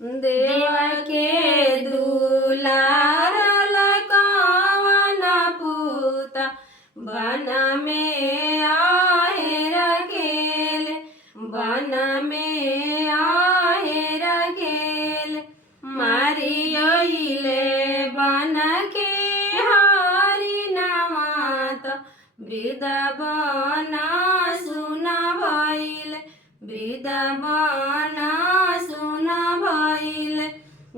देवा के दुलार कवन पूत बन में आहे रखेल, बन में आहे रखेल। मारियोइले बन के हरि नमात वृंदावन सुन भइल, वृंदावन सुन भइल।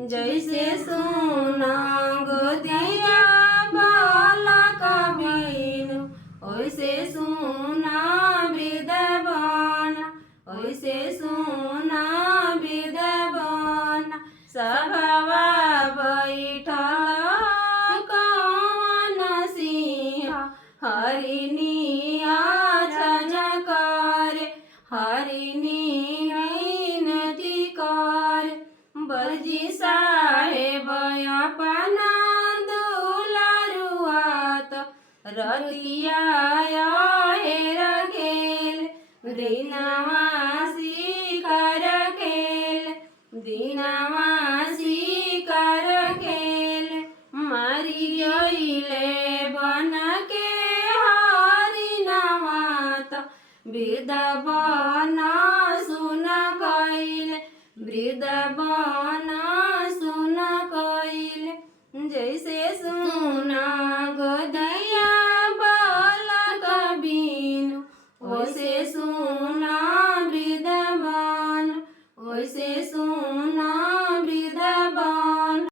जैसे सुना गोदिया बालक बिनु, ओइसे सुना वृंदावन, ओइसे सुना वृंदावन। सभवा बैठल कवन सिंह हरिनिया झझकार, हरिनी विनती कर। बरजी साहेब अपना दुलारुआत रतिया हेर खेल, दीनवासी कर खेल, दीनवासी कर खेल। मारियोइले बन के हरि नमात वृंदावन सुन गइल, वृंदावन